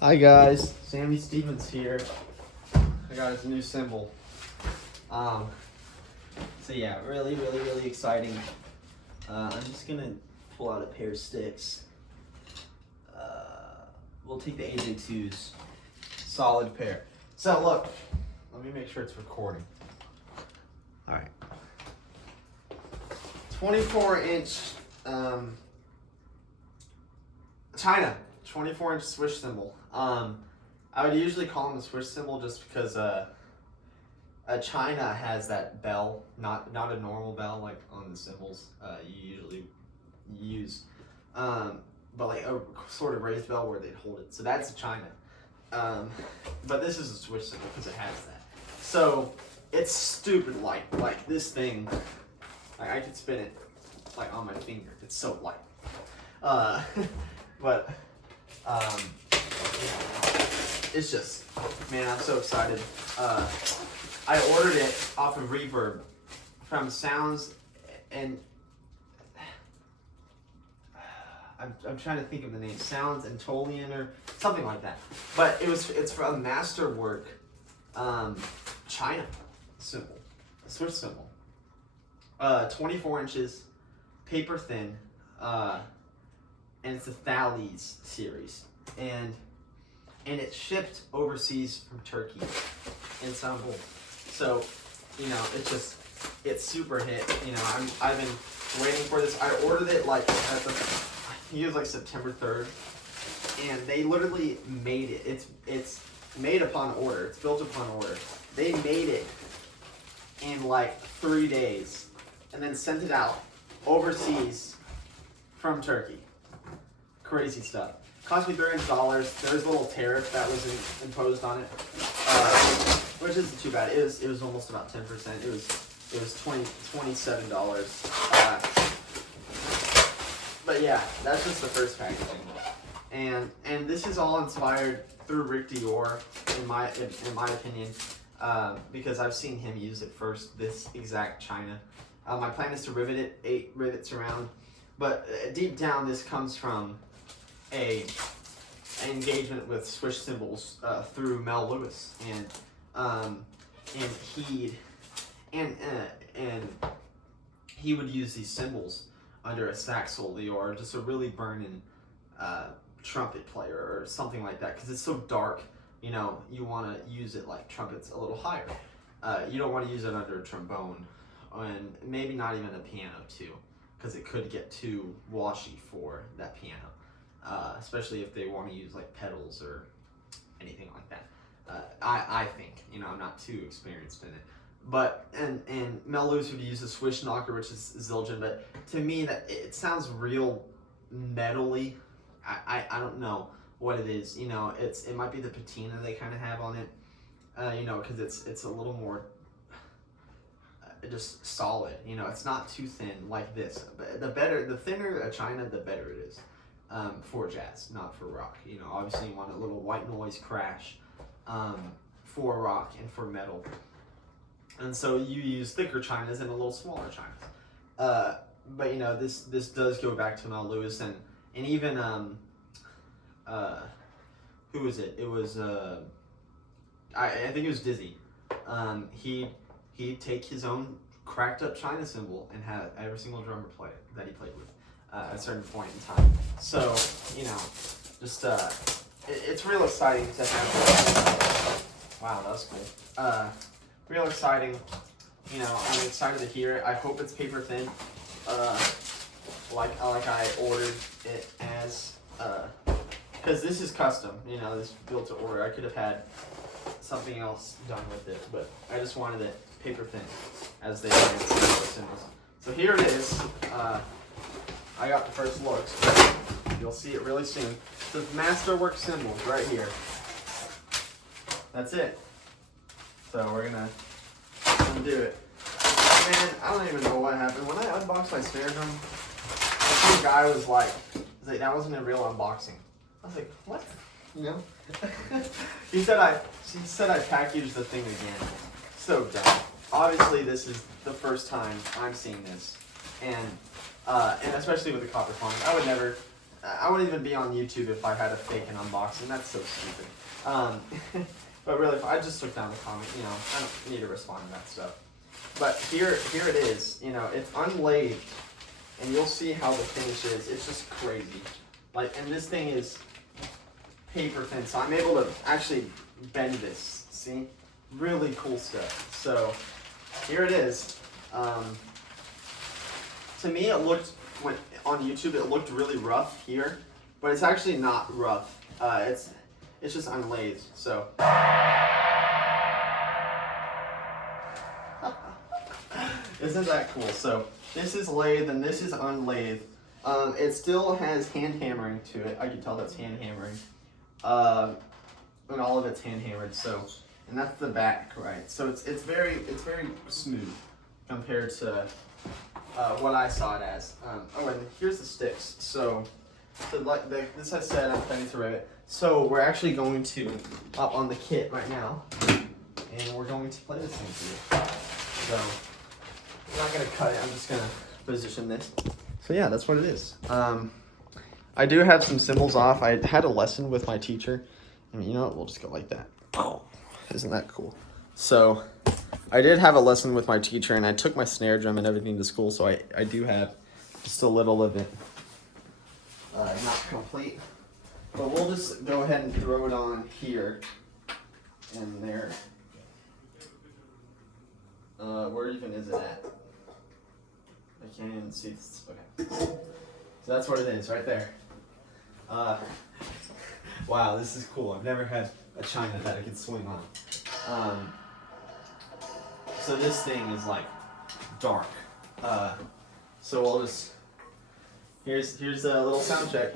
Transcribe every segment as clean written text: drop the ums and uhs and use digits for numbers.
Hi guys, Sammy Stevens here. I got his new cymbal. So yeah, really exciting. I'm just gonna pull out a pair of sticks. We'll take the AJ2s, solid pair. So look, let me make sure it's recording. All right, 24-inch China. 24-inch Swish cymbal. I would usually call them a Swish cymbal just because China has that bell, not a normal bell like on the cymbals you usually use, but like a sort of raised bell where they'd hold it. So that's a China. But this is a Swish cymbal because it has that. So it's stupid light. Like this thing, I could spin it like on my finger. It's so light. But it's just, man, I'm so excited. I ordered it off of Reverb from Sounds, and I'm trying to think of the name, Sounds and Tolian or something like that. But it's from Masterwork, China cymbal, a Swish cymbal. 24 inches, paper thin, and it's a Thalles series, and it's shipped overseas from Turkey in Cymbal. So, you know, it's super hit. You know, I've been waiting for this. I ordered it like I think it was like September 3rd, and they literally made it. It's made upon order. It's built upon order. They made it in like 3 days, and then sent it out overseas from Turkey. Crazy stuff. Cost me $30. There's a little tariff that was imposed on it, which isn't too bad. It was almost about 10%. It was $27. But yeah, that's just the first packaging, and this is all inspired through Rick Dior, in my opinion, because I've seen him use it first. This exact China. My plan is to rivet it, 8 rivets around, but deep down this comes from an engagement with Swish cymbals through Mel Lewis, and he would use these cymbals under a sax solo or just a really burning trumpet player or something like that, because it's so dark. You know, you want to use it like trumpets a little higher. You don't want to use it under a trombone, and maybe not even a piano too, because it could get too washy for that piano. Especially if they want to use like pedals or anything like that. I think, you know, I'm not too experienced in it. But, and Mel Lewis would use a Swish knocker, which is Zildjian, but to me that it sounds real metally. I don't know what it is, you know, it might be the patina they kind of have on it, you know, because it's a little more just solid, you know, it's not too thin like this. But the thinner a China, the better it is. For jazz, not for rock. You know, obviously you want a little white noise crash for rock and for metal. And so you use thicker Chinas and a little smaller Chinas. But you know, this does go back to Mel Lewis and even who was it? It was I think it was Dizzy. He'd take his own cracked up China cymbal and have every single drummer play it that he played with. At a certain point in time. So, you know, just, it's real exciting to have, wow, that's cool. Real exciting, you know, I'm excited to hear it. I hope it's paper thin, like I ordered it as, because this is custom, you know, this built to order. I could have had something else done with it, but I just wanted it paper thin, as they say in cymbals. So here it is. I got the first looks. You'll see it really soon. It's the Masterwork cymbals right here. That's it. So we're gonna undo it. Man, I don't even know what happened. When I unboxed my snare drum, some guy was like, that wasn't a real unboxing. I was like, what? You know? He said I packaged the thing again. So dumb. Obviously this is the first time I'm seeing this. And especially with the copper clone, I would never I wouldn't even be on YouTube if I had a fake and unboxing. That's so stupid. But really, if I just took down the comment, you know, I don't need to respond to that stuff. But here it is. You know, it's unlathed, and you'll see how the finish is. It's just crazy. Like, and this thing is paper thin, so I'm able to actually bend this. See, really cool stuff. So here it is. To me, it looked on YouTube. It looked really rough here, but it's actually not rough. It's just unlathed. So isn't that cool? So this is lathed and this is unlathed. It still has hand hammering to it. I can tell that's hand hammering. And all of it's hand hammered. So, and that's the back, right? So it's very smooth compared to what I saw it as. Oh, and here's the sticks. So like this I said, I'm planning to rivet. So we're actually going to up on the kit right now, and we're going to play this thing for you. So I'm not gonna cut it. I'm just gonna position this. So yeah, that's what it is. I do have some cymbals off. I had a lesson with my teacher, and you know what? We'll just go like that. Oh, isn't that cool? So I did have a lesson with my teacher, and I took my snare drum and everything to school, so I do have just a little of it. Not complete, but we'll just go ahead and throw it on here and there. Where even is it at? I can't even see this. Okay. So that's what it is right there. Wow, this is cool. I've never had a china that I can swing on. So this thing is like dark. So we'll just, here's a little sound check.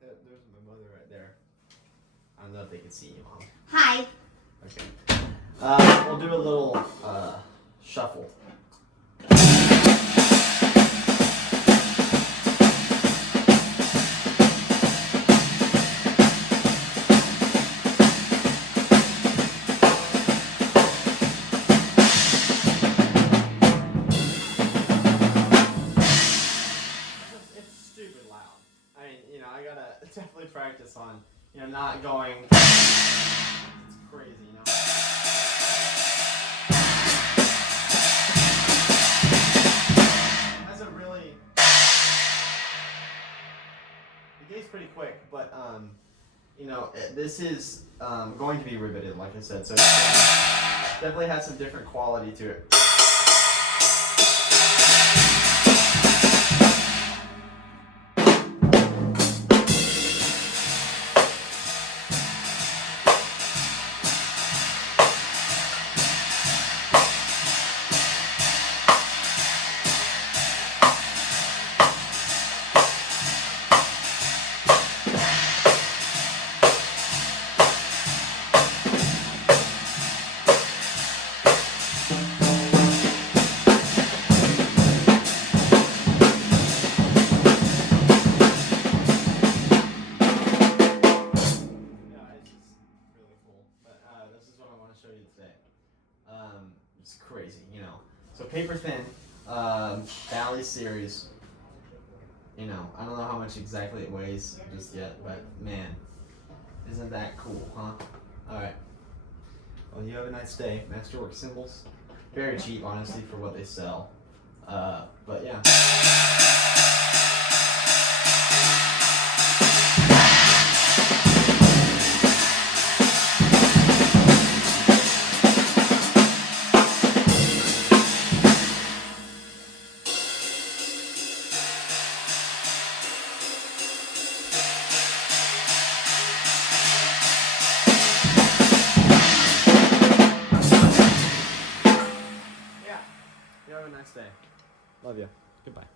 There's my mother right there. I don't know if they can see you, Mom. Hi. Okay. We'll do a little shuffle. It's stupid loud. I mean, you know, I gotta You know, not going. It's crazy, you know. Has a really. The gate's pretty quick, but you know, this is going to be riveted, like I said, so it definitely has some different quality to it. It's crazy, you know. So paper thin, Thalles series. You know, I don't know how much exactly it weighs just yet, but man, isn't that cool, huh? All right. Well, you have a nice day. Masterwork cymbals, very cheap, honestly, for what they sell. But yeah. You have a nice day. Love you. Goodbye.